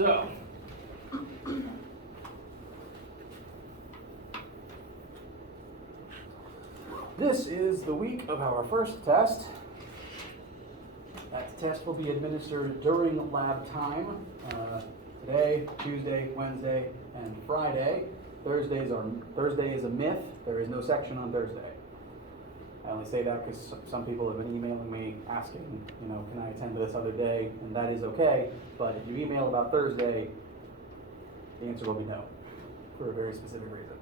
So, this is the week of our first test. That test will be administered during lab time. Today, Tuesday, Wednesday, and Friday. Thursday is a myth. There is no section on Thursday. I only say that because some people have been emailing me asking, can I attend this other day? And that is okay. But if you email about Thursday, the answer will be no, for a very specific reason.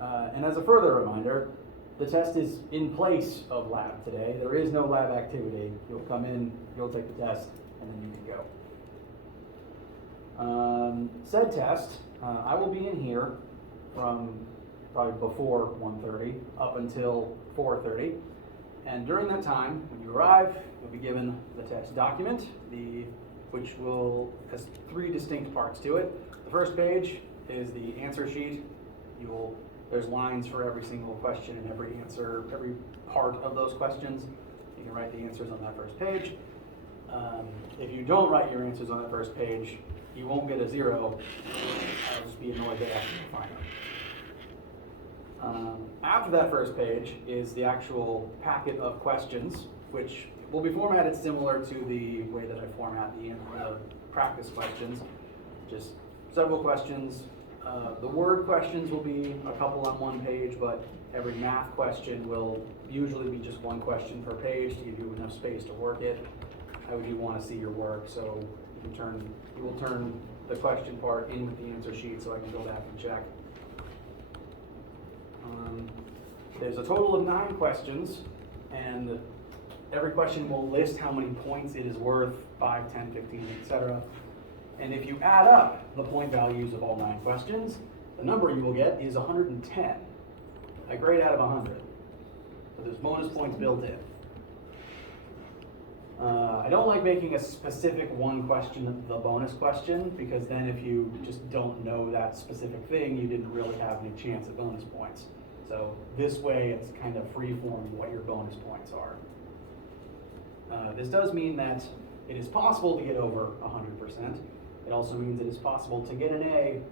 And as a further reminder, the test is in place of lab today. There is no lab activity. You'll come in, you'll take the test, and then you can go. Said test, I will be in here from probably before 1:30 up until 4:30. And during that time, when you arrive, you'll be given the test document, which has three distinct parts to it. The first page is the answer sheet. There's lines for every single question and every answer, every part of those questions. You can write the answers on that first page. If you don't write your answers on that first page, you won't get a 0. I'll just be annoyed that after you find them. After that first page is the actual packet of questions, which will be formatted similar to the way that I format the practice questions. Just several questions. The word questions will be a couple on one page, but every math question will usually be just one question per page to give you enough space to work it. How would you want to see your work? So you will turn the question part in with the answer sheet so I can go back and check. There's a total of 9 questions, and every question will list how many points it is worth, 5, 10, 15, etc. And if you add up the point values of all 9 questions, the number you will get is 110, a grade out of 100. So there's bonus points built in. I don't like making a specific one question the bonus question, because then if you just don't know that specific thing, you didn't really have any chance at bonus points. So this way it's kind of free-form what your bonus points are. This does mean that it is possible to get over 100%. It also means it is possible to get an A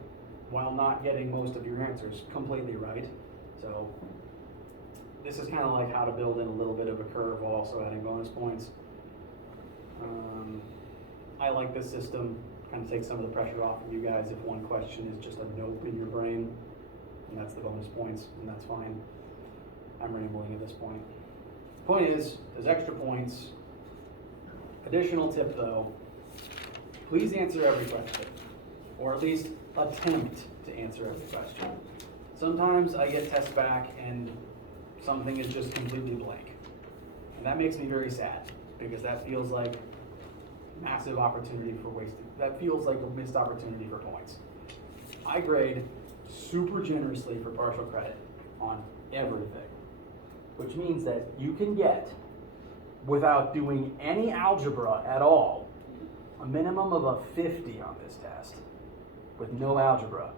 while not getting most of your answers completely right. So this is kind of like how to build in a little bit of a curve while also adding bonus points. I like this system. Kind of takes some of the pressure off of you guys if one question is just a nope in your brain, and that's the bonus points, and that's fine. I'm rambling at this point. Point is, there's extra points. Additional tip though, please answer every question, or at least attempt to answer every question. Sometimes I get tests back and something is just completely blank. And that makes me very sad, because that feels like massive opportunity for wasted. That feels like a missed opportunity for points. I grade super generously for partial credit on everything, which means that you can get, without doing any algebra at all, a minimum of a 50 on this test with no algebra.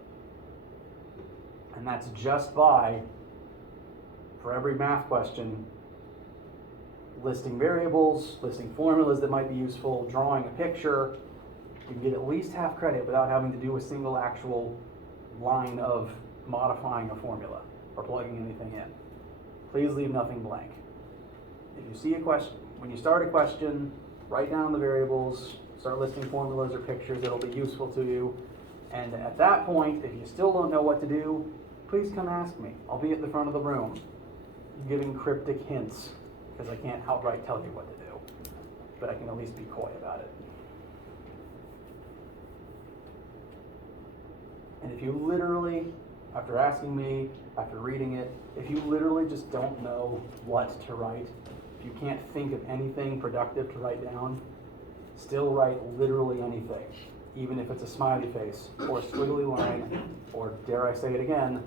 And that's just by, for every math question, listing variables, listing formulas that might be useful, drawing a picture. You can get at least half credit without having to do a single actual line of modifying a formula or plugging anything in. Please leave nothing blank. If you see a question, when you start a question, write down the variables, start listing formulas or pictures that'll be useful to you. And at that point, if you still don't know what to do, please come ask me. I'll be at the front of the room giving cryptic hints, because I can't outright tell you what to do, but I can at least be coy about it. And if you literally, after asking me, after reading it, if you literally just don't know what to write, if you can't think of anything productive to write down, still write literally anything, even if it's a smiley face, or a squiggly line, or dare I say it again,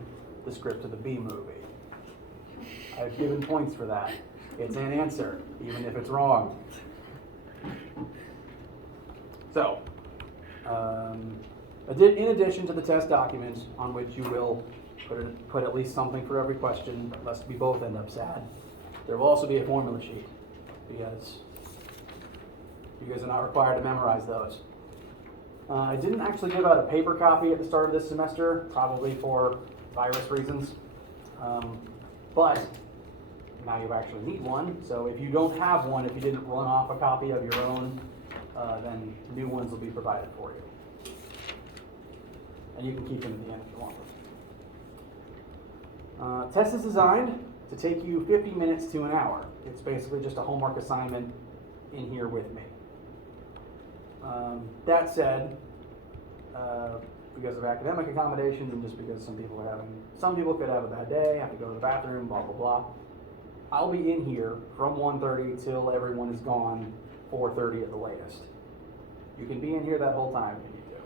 the script of the B movie. I've given points for that. It's an answer, even if it's wrong. So, in addition to the test document, on which you will put at least something for every question, lest we both end up sad, there will also be a formula sheet, because You guys are not required to memorize those. I didn't actually give out a paper copy at the start of this semester, probably for virus reasons. But now you actually need one. So if you don't have one, if you didn't run off a copy of your own, then new ones will be provided for you. And you can keep them at the end if you want. Test is designed to take you 50 minutes to an hour. It's basically just a homework assignment in here with me. That said, because of academic accommodations and just because some people could have a bad day, have to go to the bathroom, blah, blah, blah. I'll be in here from 1:30 till everyone is gone, 4:30 at the latest. You can be in here that whole time if you need to.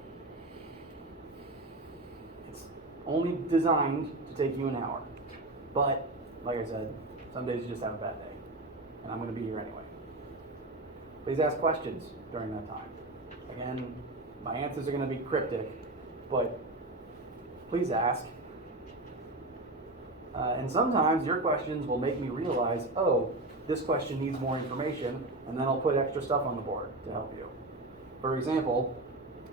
It's only designed to take you an hour. But, like I said, some days you just have a bad day. And I'm going to be here anyway. Please ask questions during that time. Again, my answers are going to be cryptic, but please ask. And sometimes your questions will make me realize, oh, this question needs more information, and then I'll put extra stuff on the board to help you. For example,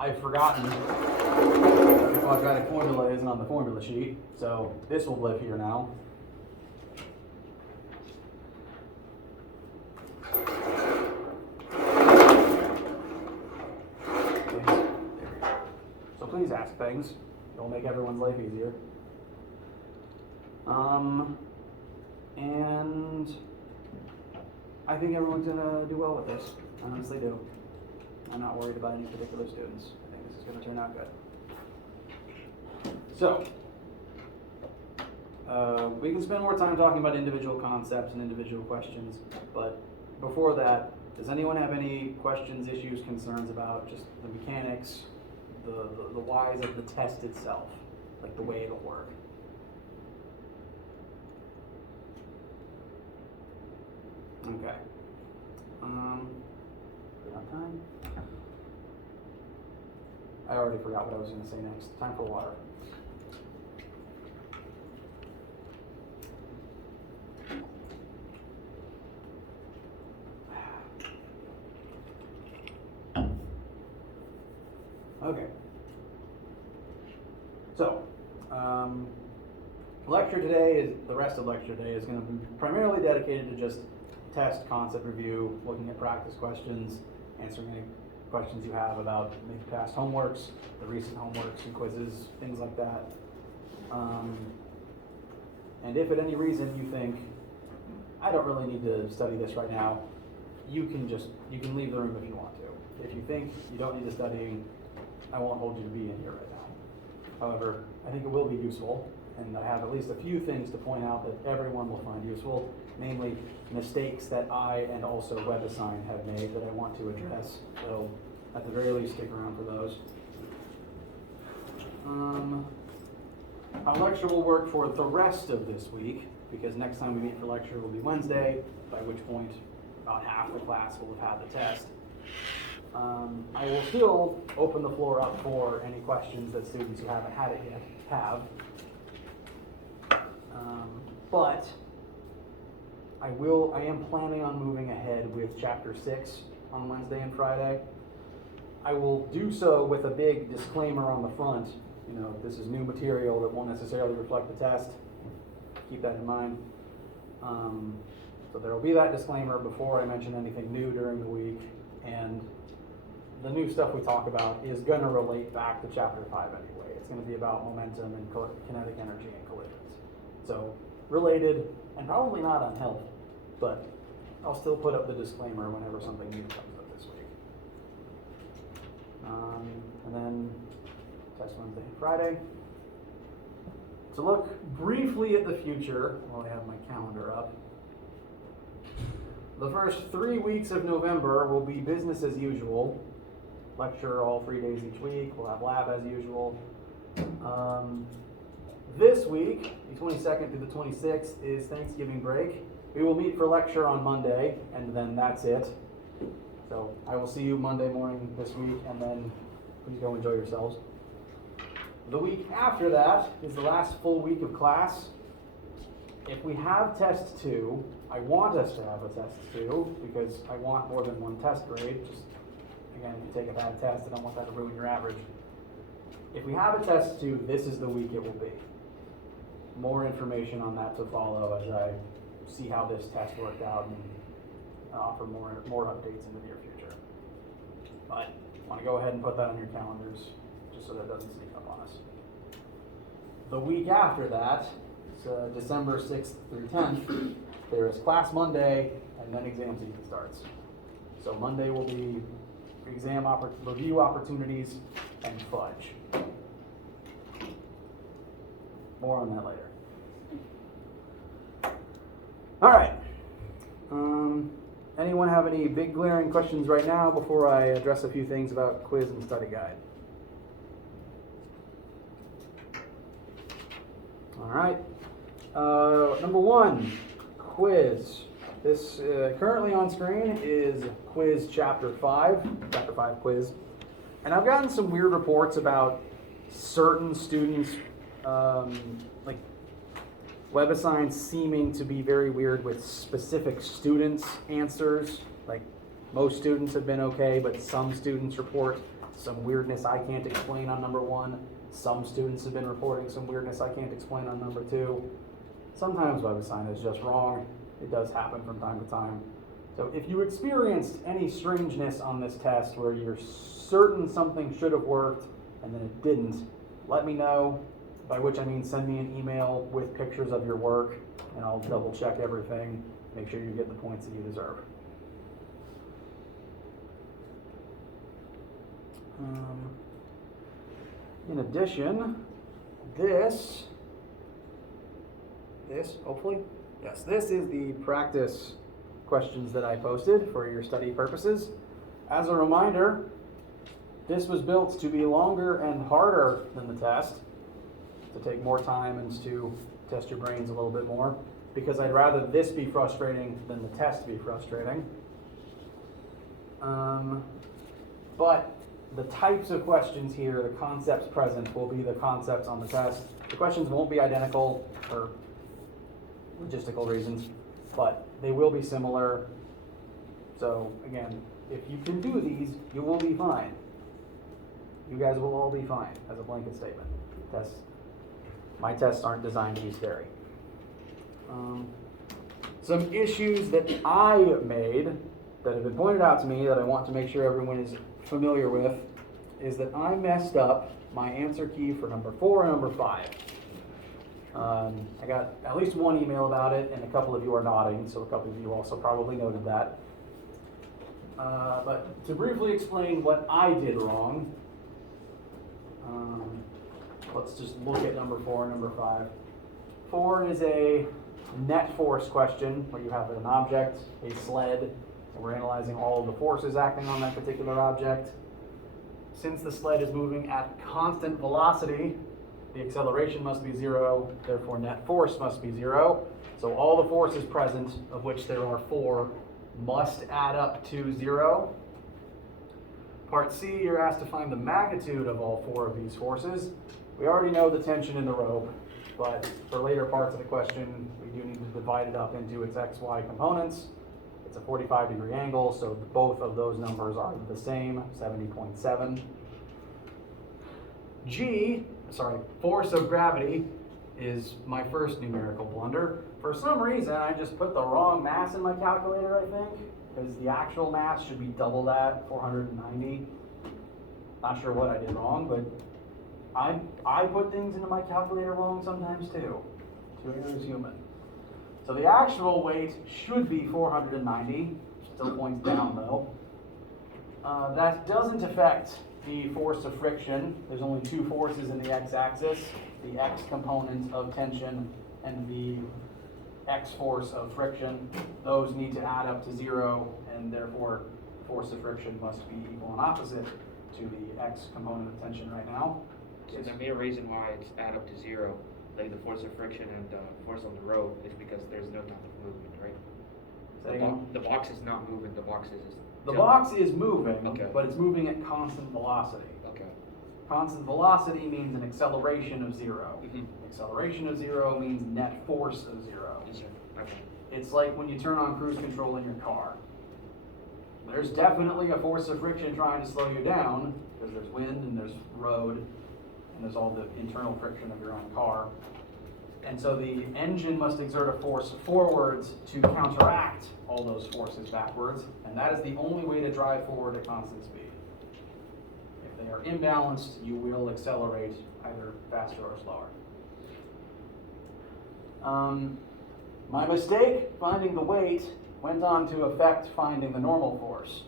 I've forgotten what the quadratic formula isn't on the formula sheet, so this will live here now. So please ask things. It'll make everyone's life easier. And I think everyone's gonna do well with this. I honestly do. I'm not worried about any particular students. I think this is gonna turn out good. So, we can spend more time talking about individual concepts and individual questions, but before that, does anyone have any questions, issues, concerns about just the mechanics, the whys of the test itself, like the way it'll work? Okay. We have time? I already forgot what I was going to say next. Time for water. Okay. So, lecture today the rest of lecture today is going to be primarily dedicated to just test, concept review, looking at practice questions, answering any questions you have about maybe past homeworks, the recent homeworks and quizzes, things like that. And if at any reason you think, I don't really need to study this right now, you can leave the room if you want to. If you think you don't need to study, I won't hold you to be in here right now. However, I think it will be useful, and I have at least a few things to point out that everyone will find useful, namely mistakes that I and also WebAssign have made that I want to address. So at the very least, stick around for those. Our lecture will work for the rest of this week, because next time we meet for lecture will be Wednesday, by which point about half the class will have had the test. I will still open the floor up for any questions that students who haven't had it yet have. But I am planning on moving ahead with chapter 6 on Wednesday and Friday. I will do so with a big disclaimer on the front. You know, this is new material that won't necessarily reflect the test. Keep that in mind. So there will be that disclaimer before I mention anything new during the week. And the new stuff we talk about is going to relate back to chapter 5 anyway. It's going to be about momentum and kinetic energy and collisions. So related and probably not unhelpful, but I'll still put up the disclaimer whenever something new comes up this week. And then test Wednesday and Friday. To look briefly at the future, while I have my calendar up, the first 3 weeks of November will be business as usual. Lecture all 3 days each week. We'll have lab as usual. This week, the 22nd through the 26th, is Thanksgiving break. We will meet for lecture on Monday, and then that's it. So I will see you Monday morning this week, and then please go enjoy yourselves. The week after that is the last full week of class. if we have test 2, I want us to have a test 2 because I want more than one test grade. Just, again, if you take a bad test, I don't want that to ruin your average. If we have a test 2, this is the week it will be. More information on that to follow as I see how this test worked out and offer more updates in the near future. But I want to go ahead and put that on your calendars just so that doesn't sneak up on us. The week after that, so December 6th through 10th, there is class Monday, and then exam season starts. So Monday will be exam review opportunities and fudge. More on that later. All right. Anyone have any big glaring questions right now before I address a few things about quiz and study guide? All right. Number 1, quiz. This currently on screen is quiz chapter 5 quiz. And I've gotten some weird reports about certain students, like WebAssign seeming to be very weird with specific students' answers. Like most students have been okay, but some students report some weirdness I can't explain on number 1. Some students have been reporting some weirdness I can't explain on number 2. Sometimes WebAssign is just wrong. It does happen from time to time. So if you experienced any strangeness on this test where you're certain something should have worked and then it didn't, let me know, by which I mean send me an email with pictures of your work and I'll double check everything, make sure you get the points that you deserve. In addition, this hopefully, yes, this is the practice questions that I posted for your study purposes. As a reminder, this was built to be longer and harder than the test, to take more time and to test your brains a little bit more, because I'd rather this be frustrating than the test be frustrating. But the types of questions here, the concepts present, will be the concepts on the test. The questions won't be identical for logistical reasons, but they will be similar. So again, if you can do these, you will be fine. You guys will all be fine, as a blanket statement. My tests aren't designed to be scary. Some issues that I made that have been pointed out to me that I want to make sure everyone is familiar with is that I messed up my answer key for number 4 and number 5. I got at least one email about it, and a couple of you are nodding, so a couple of you also probably noted that. But to briefly explain what I did wrong, let's just look at number 4 and number 5. 4 is a net force question where you have an object, a sled, and we're analyzing all of the forces acting on that particular object. Since the sled is moving at constant velocity, the acceleration must be 0, therefore net force must be 0. So all the forces present, of which there are 4, must add up to 0. Part C, you're asked to find the magnitude of all 4 of these forces. We already know the tension in the rope, but for later parts of the question, we do need to divide it up into its XY components. It's a 45-degree angle, so both of those numbers are the same, 70.7. Force of gravity is my first numerical blunder. For some reason, I just put the wrong mass in my calculator, I think, because the actual mass should be double that, 490. Not sure what I did wrong, but I put things into my calculator wrong sometimes too. Twitter is human. So the actual weight should be 490, still points down though. That doesn't affect the force of friction. There's only 2 forces in the x-axis, the x component of tension and the x force of friction. Those need to add up to 0, and therefore force of friction must be equal and opposite to the x component of tension right now. So the main reason why it's add up to 0, like the force of friction and the force on the road, is because there's no type of movement, right? The box is not moving, the box is The box is moving, okay, but it's moving at constant velocity. Okay. Constant velocity means an acceleration of 0. Mhm. Acceleration of 0 means net force of 0. Yes, sir. Okay. It's like when you turn on cruise control in your car. There's definitely a force of friction trying to slow you down, because there's wind and there's road, and there's all the internal friction of your own car. And so the engine must exert a force forwards to counteract all those forces backwards, and that is the only way to drive forward at constant speed. If they are imbalanced, you will accelerate either faster or slower. My mistake, finding the weight, went on to affect finding the normal force.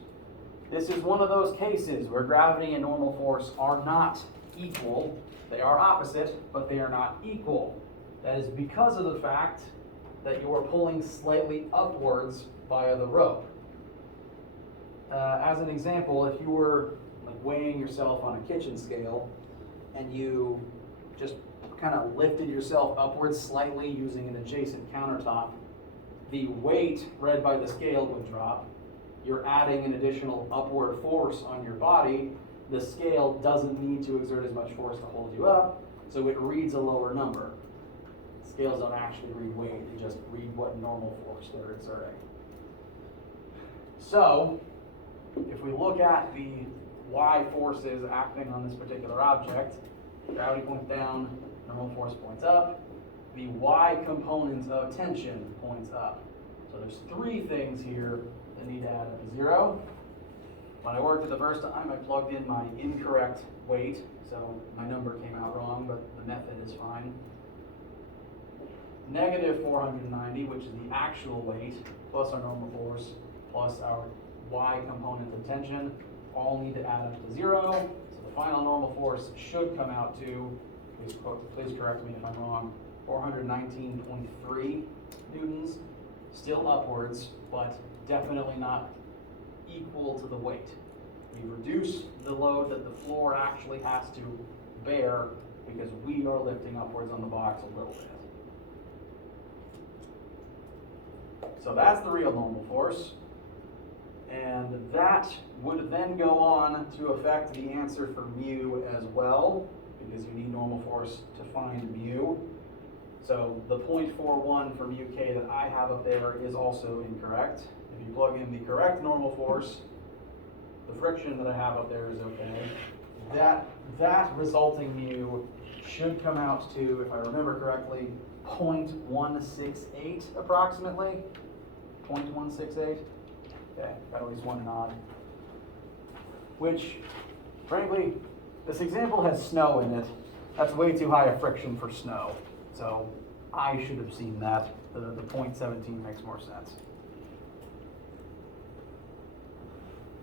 This is one of those cases where gravity and normal force are not equal. They are opposite, but they are not equal. That is because of the fact that you are pulling slightly upwards via the rope. As an example, if you were like weighing yourself on a kitchen scale and you just kind of lifted yourself upwards slightly using an adjacent countertop, the weight read by the scale would drop. You're adding an additional upward force on your body. The scale doesn't need to exert as much force to hold you up, so it reads a lower number. Scales don't actually read weight, they just read what normal force they're exerting. So, if we look at the y forces acting on this particular object, gravity points down, normal force points up, the y component of tension points up. So there's three things here that need to add up to 0. When I worked it the first time, I plugged in my incorrect weight, so my number came out wrong, but the method is fine. Negative 490, which is the actual weight, plus our normal force, plus our y component of tension, all need to add up to 0. So the final normal force should come out to, please correct me if I'm wrong, 419.3 newtons, still upwards, but definitely not equal to the weight. We reduce the load that the floor actually has to bear because we are lifting upwards on the box a little bit. So that's the real normal force, and that would then go on to affect the answer for mu as well, because you need normal force to find mu. So the 0.41 for mu k that I have up there is also incorrect. If you plug in the correct normal force, the friction that I have up there is okay. That resulting mu should come out to, if I remember correctly, 0.168 approximately. 0.168. Okay, got at least one nod. Which, frankly, this example has snow in it. That's way too high a friction for snow. So I should have seen that. The 0.17 makes more sense.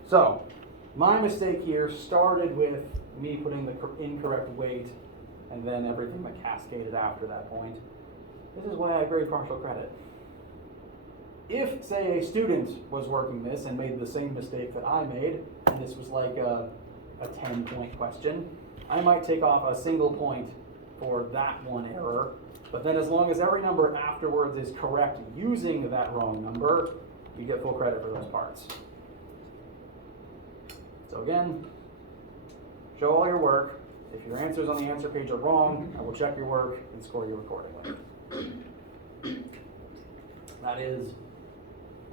So my mistake here started with me putting the incorrect weight and then everything that cascaded after that point. This is why I grade partial credit. If, say, a student was working this and made the same mistake that I made, and this was like a 10-point question, I might take off a single point for that one error, but then as long as every number afterwards is correct using that wrong number, you get full credit for those parts. So again, show all your work. If your answers on the answer page are wrong, I will check your work and score you accordingly. That is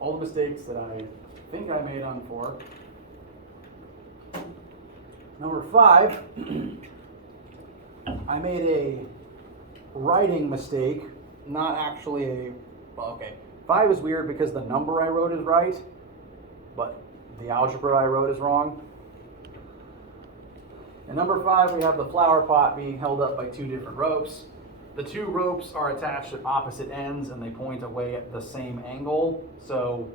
all the mistakes that I think I made on 4. Number 5, I made a writing mistake, not actually well, okay. 5 is weird because the number I wrote is right, but the algebra I wrote is wrong. In number 5, we have the flower pot being held up by 2 different ropes. The 2 ropes are attached at opposite ends and they point away at the same angle, so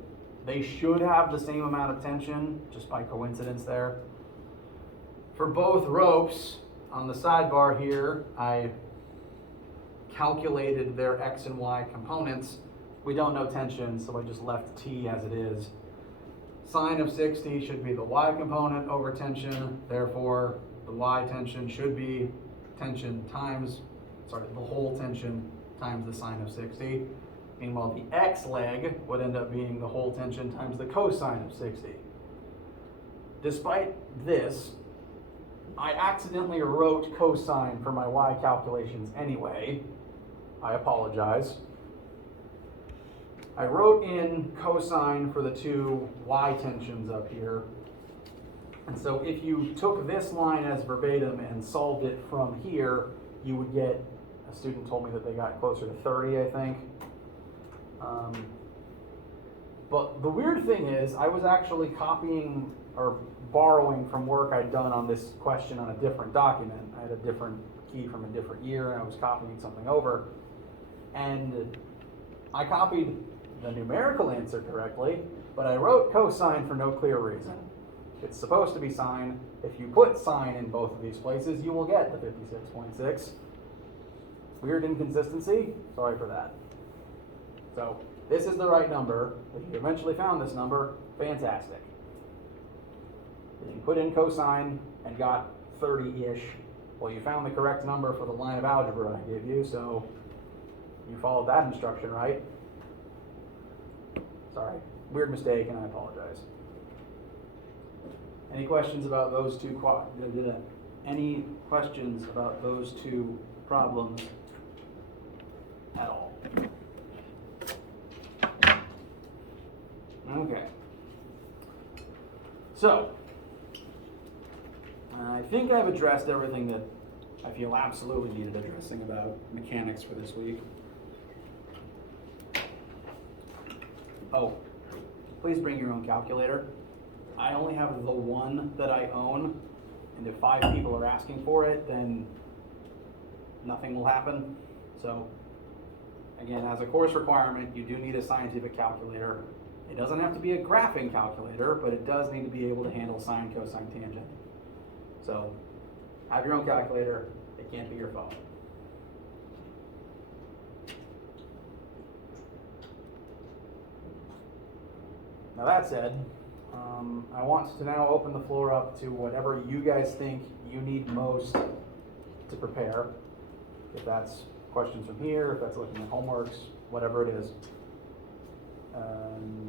they should have the same amount of tension, just by coincidence there. For both ropes, on the sidebar here, I calculated their x and y components. We don't know tension, so I just left t as it is. Sine of 60 should be the y component over tension, therefore the y tension should be tension times, the whole tension times the sine of 60. Meanwhile, the x leg would end up being the whole tension times the cosine of 60. Despite this, I accidentally wrote cosine for my y calculations anyway. I apologize. I wrote in cosine for the two y tensions up here. And so if you took this line as verbatim and solved it from here, you would get, a student told me that they got closer to 30, I think. But the weird thing is, I was actually copying or borrowing from work I'd done on this question on a different document. I had a different key from a different year, and I was copying something over. And I copied the numerical answer correctly, but I wrote cosine for no clear reason. It's supposed to be sine. If you put sine in both of these places, you will get the 56.6. Weird inconsistency. Sorry for that. So this is the right number. If you eventually found this number, fantastic. If you put in cosine and got 30-ish, well, you found the correct number for the line of algebra I gave you, so you followed that instruction, right? Sorry, weird mistake, and I apologize. Any questions about those two any questions about those two problems at all? Okay. So, I think I've addressed everything that I feel absolutely needed addressing about mechanics for this week. Oh, please bring your own calculator. I only have the one that I own, and if 5 people are asking for it, then nothing will happen. So, again, as a course requirement, you do need a scientific calculator. It doesn't have to be a graphing calculator, but it does need to be able to handle sine, cosine, tangent. So, have your own calculator. It can't be your phone. Now that said, I want to now open the floor up to whatever you guys think you need most to prepare. If that's questions from here, if that's looking at homeworks, whatever it is.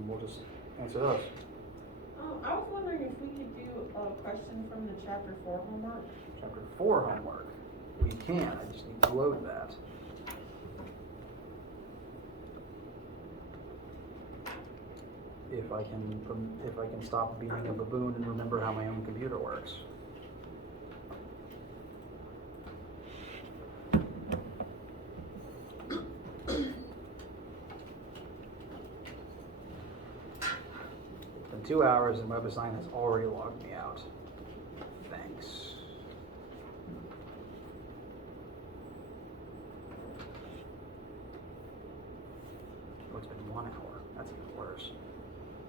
We'll just answer those. I was wondering if we could do a question from the Chapter 4 homework. Chapter 4 homework. We can, I just need to load that. If I can stop being a baboon and remember how my own computer works. It's been 2 hours and WebAssign has already logged me out. Thanks. Oh, it's been 1 hour. That's even worse.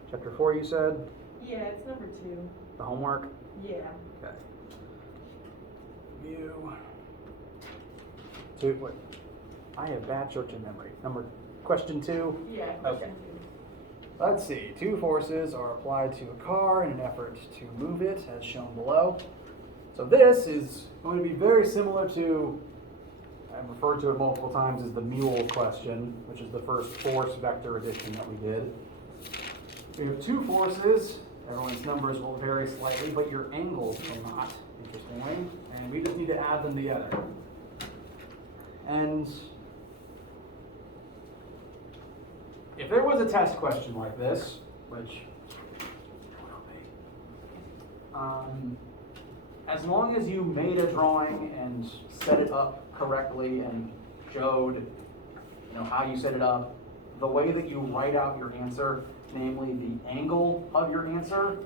Chapter 4, you said? Yeah, it's number 2. The homework? Yeah. Okay. View. 2, what? I have bad short-term memory. Question 2? Yeah, question 2. Let's see. 2 forces are applied to a car in an effort to move it, as shown below. So this is going to be very similar to, I've referred to it multiple times as the mule question, which is the first force vector addition that we did. We have 2 forces. Everyone's numbers will vary slightly, but your angles will not, interestingly. And we just need to add them together. And if there was a test question like this, which as long as you made a drawing and set it up correctly and showed how you set it up, the way that you write out your answer, namely the angle of your answer,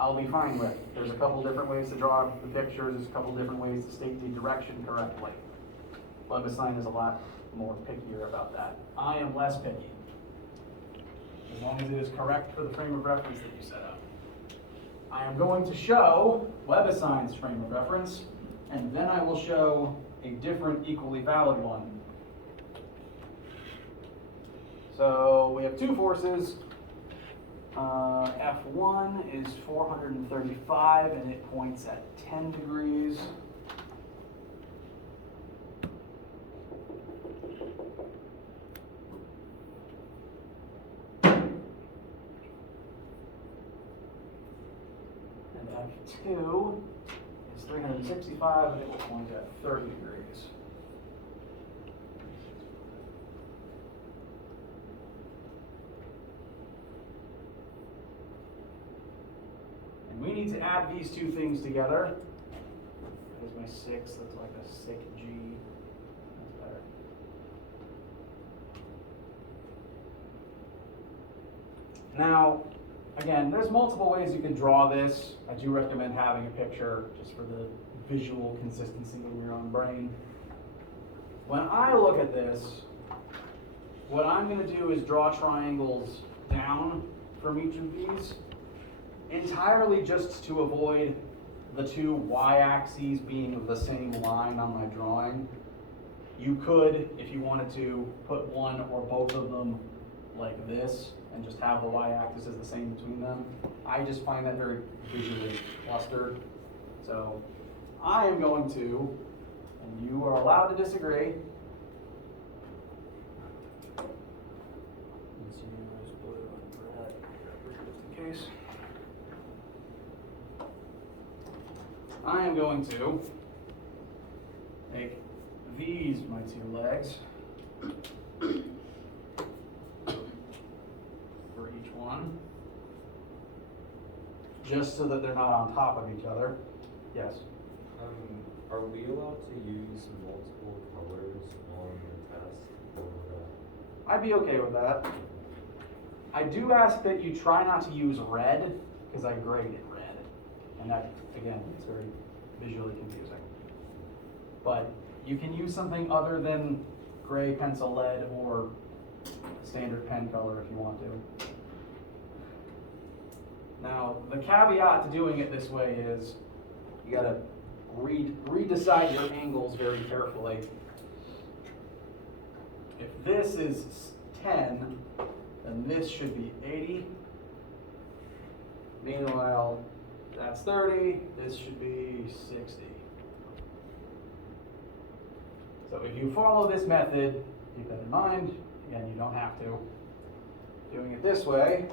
I'll be fine with. There's a couple different ways to draw the pictures, there's a couple different ways to state the direction correctly. WebAssign is a lot more pickier about that. I am less picky, as long as it is correct for the frame of reference that you set up. I am going to show WebAssign's frame of reference, and then I will show a different equally valid one. So we have 2 forces. F1 is 435 and it points at 10 degrees. And F2 is 365, and it will point at 30 degrees. And we need to add these two things together. There's my 6, that's like a sick G. That's better. Now, again, there's multiple ways you can draw this. I do recommend having a picture just for the visual consistency in your own brain. When I look at this, what I'm going to do is draw triangles down from each of these, entirely just to avoid the two y-axes being of the same line on my drawing. You could, if you wanted to, put one or both of them like this and just have the y-axis as the same between them. I just find that very visually clustered. So I am going to, and you are allowed to disagree. Let's use blue and red just in case. I am going to make these my two legs for each one, just so that they're not on top of each other. Yes? Are we allowed to use multiple colors on the test? Or, I'd be okay with that. I do ask that you try not to use red, because I graded red. And that, again, it's very visually confusing. But you can use something other than gray pencil lead or standard pen color if you want to. Now, the caveat to doing it this way is you gotta redecide your angles very carefully. If this is 10, then this should be 80. Meanwhile, that's 30, this should be 60. So if you follow this method, keep that in mind. Again, you don't have to. Doing it this way,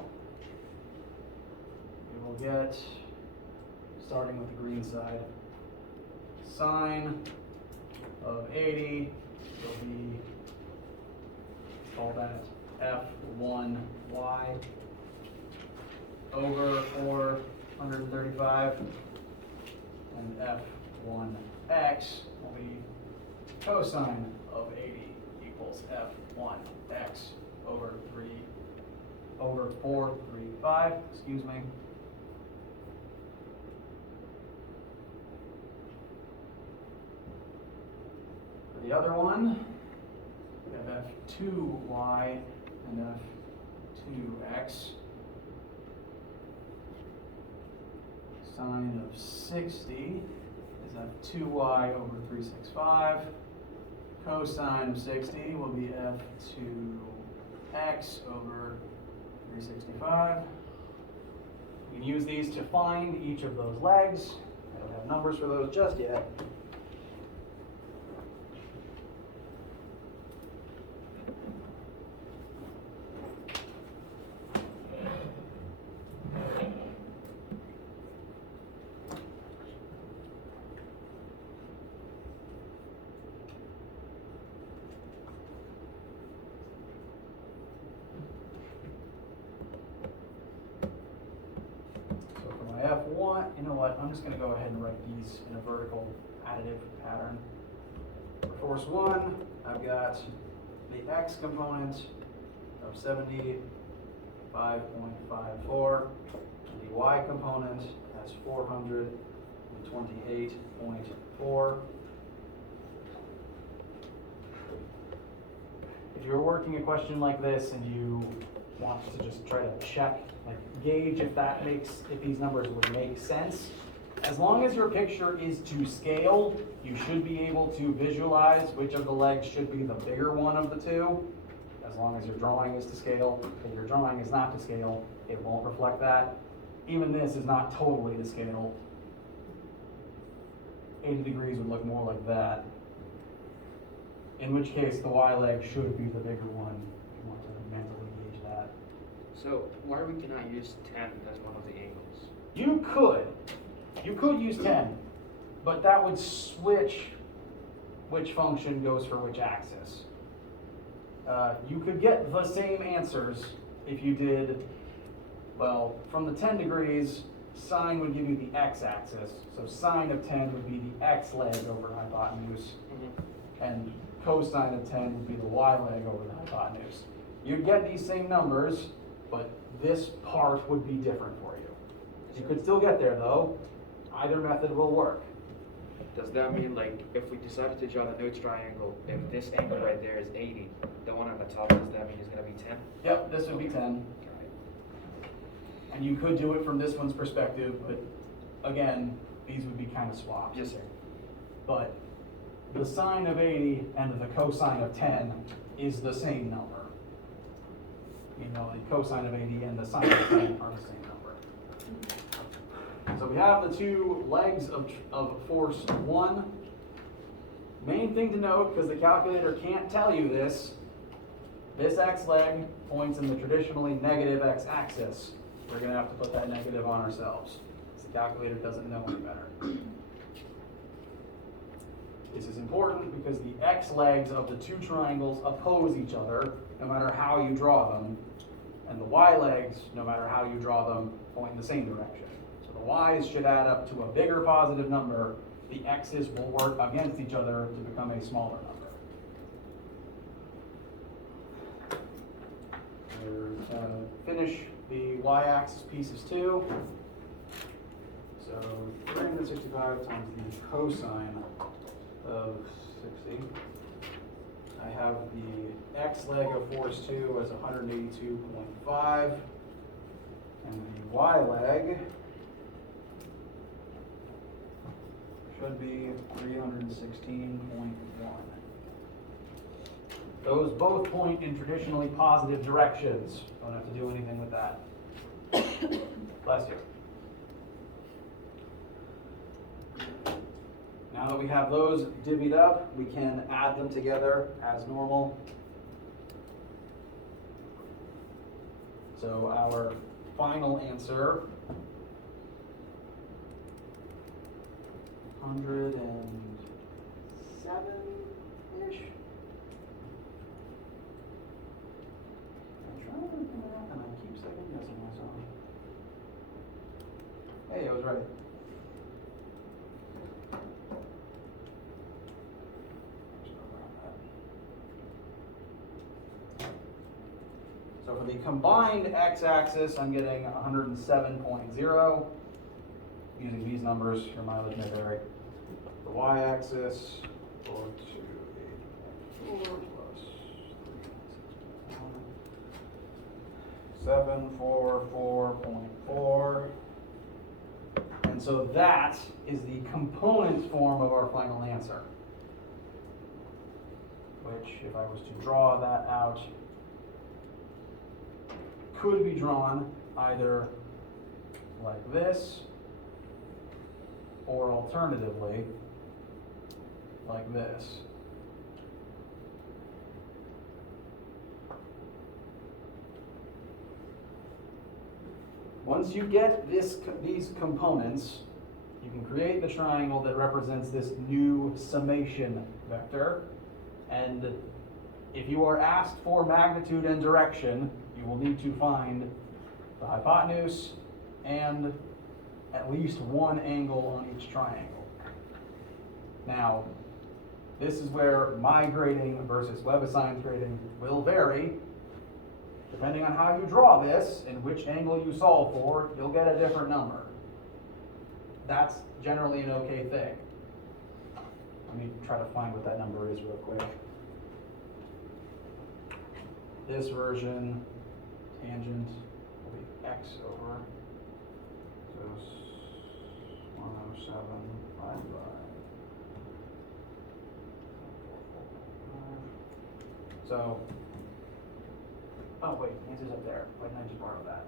you will get, starting with the green side, sine of 80 will be, call that F1y over 435, and F1x will be cosine of 80 equals F1x over 435, excuse me. For the other one, we have F2y and F2x. Sine of 60 is F2y over 365. Cosine of 60 will be F2x over 365. You can use these to find each of those legs. I don't have numbers for those just yet. F1, you know what, I'm just going to go ahead and write these in a vertical additive pattern. For force 1, I've got the x component of 75.54, and the y component as 428.4. If you're working a question like this and you want to just try to check, like gauge if these numbers would make sense, as long as your picture is to scale, you should be able to visualize which of the legs should be the bigger one of the two. As long as your drawing is to scale. If your drawing is not to scale, it won't reflect that. Even this is not totally to scale. 80 degrees would look more like that. In which case, the Y leg should be the bigger one if you want to mentally gauge that. So why we cannot use 10 as one of the angles? You could use 10, but that would switch which function goes for which axis. You could get the same answers if you did, well, from the 10 degrees, sine would give you the x-axis. So sine of 10 would be the x leg over hypotenuse, and cosine of 10 would be the y leg over the hypotenuse. You'd get these same numbers, but this part would be different for you. You could still get there though. Either method will work. Does that mean, like, if we decided to draw the node triangle, if this angle right there is 80, the one on the top, does that mean it's going to be 10? Yep, this would be 10. And you could do it from this one's perspective, but again, these would be kind of swapped. Yes, sir. But the sine of 80 and the cosine of 10 is the same number. You know, the cosine of 80 and the sine of 10 are the same number. So we have the two legs of force 1. Main thing to note, because the calculator can't tell you this x leg points in the traditionally negative x-axis. We're going to have to put that negative on ourselves. The calculator doesn't know any better. This is important because the x legs of the two triangles oppose each other no matter how you draw them, and the y legs, no matter how you draw them, point in the same direction. So the y's should add up to a bigger positive number. The x's will work against each other to become a smaller number. We're going to finish the y-axis pieces too. So 365 times the cosine of 60. I have the x leg of force 2 as 182.5, and the y leg should be 316.1. Those both point in traditionally positive directions. Don't have to do anything with that. Bless you. Now that we have those divvied up, we can add them together as normal. So our final answer, 107-ish. I'm trying to do that, and I keep second guessing myself. Hey, I was right. So for the combined x-axis, I'm getting 107.0. Using these numbers, your mileage may vary. The y-axis, 428.4 plus 744.4. And so that is the component form of our final answer. Which, if I was to draw that out, could be drawn either like this, or alternatively like this. Once you get these components, you can create the triangle that represents this new summation vector. And if you are asked for magnitude and direction, you will need to find the hypotenuse and at least one angle on each triangle. Now, this is where my grading versus WebAssigned's grading will vary. Depending on how you draw this and which angle you solve for, you'll get a different number. That's generally an okay thing. Let me try to find what that number is real quick. This version, tangent will be x over, so 107 divided by 445. So, oh wait, the answer's up there. Why didn't I just borrow that?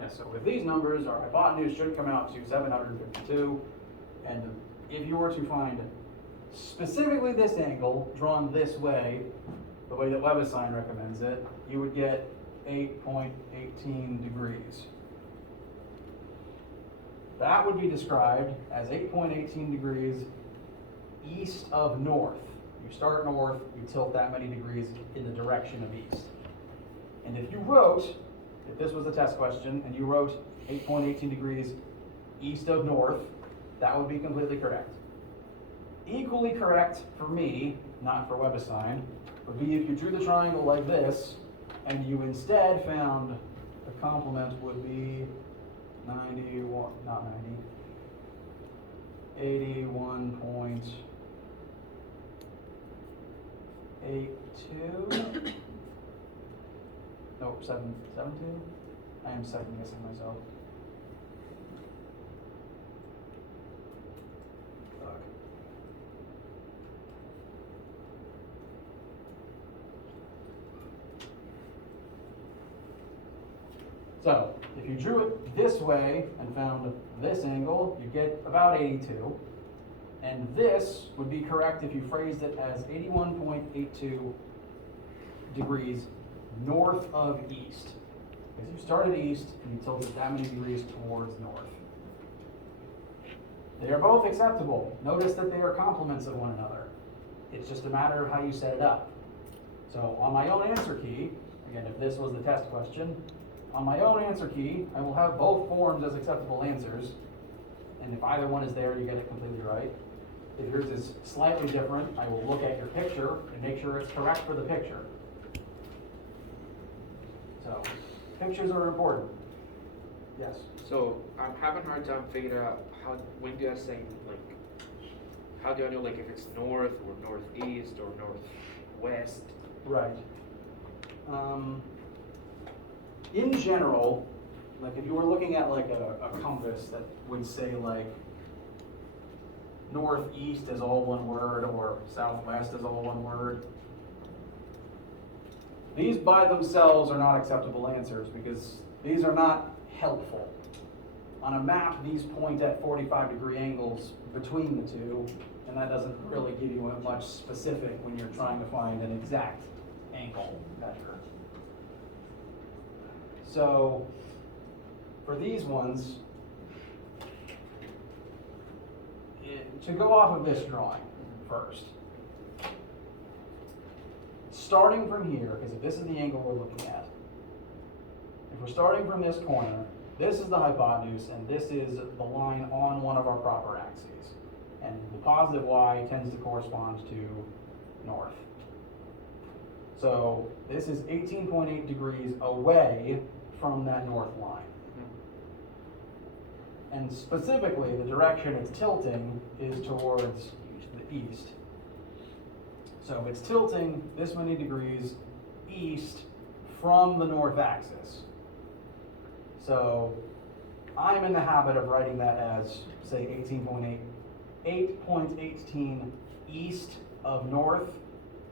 And so with these numbers, our hypotenuse should come out to 752. And if you were to find specifically this angle drawn this way, the way that WebAssign recommends it, you would get 8.18 degrees. that would be described as 8.18 degrees east of north. You start north, you tilt that many degrees in the direction of east. And if you wrote, if this was a test question, and you wrote 8.18 degrees east of north, that would be completely correct. Equally correct for me, not for WebAssign, would be if you drew the triangle like this, and you instead found the complement would be 91, not 90, 81.82. Nope, 72. I am second guessing myself. Fuck. So, if you drew it this way and found this angle, you get about 82. And this would be correct if you phrased it as 81.82 degrees north of east. Because you started east and you tilted that many degrees towards north. They are both acceptable. Notice that they are complements of one another. It's just a matter of how you set it up. So on my own answer key, again, if this was the test question, on my own answer key, I will have both forms as acceptable answers. And if either one is there, you get it completely right. If yours is slightly different, I will look at your picture and make sure it's correct for the picture. So, pictures are important. Yes? So I'm having a hard time figuring out when do I say, like, how do I know, like, if it's north or northeast or northwest? Right. In general, like if you were looking at like a compass that would say like northeast is all one word or southwest is all one word, these by themselves are not acceptable answers because these are not helpful. On a map, these point at 45-degree angles between the two, and that doesn't really give you much specific when you're trying to find an exact angle measure. So, for these ones, to go off of this drawing first, starting from here, because if this is the angle we're looking at, if we're starting from this corner, this is the hypotenuse, and this is the line on one of our proper axes. And the positive y tends to correspond to north. So this is 18.8 degrees away from that north line. And specifically, the direction it's tilting is towards the east. So it's tilting this many degrees east from the north axis. So I'm in the habit of writing that as, say, 8.18 east of north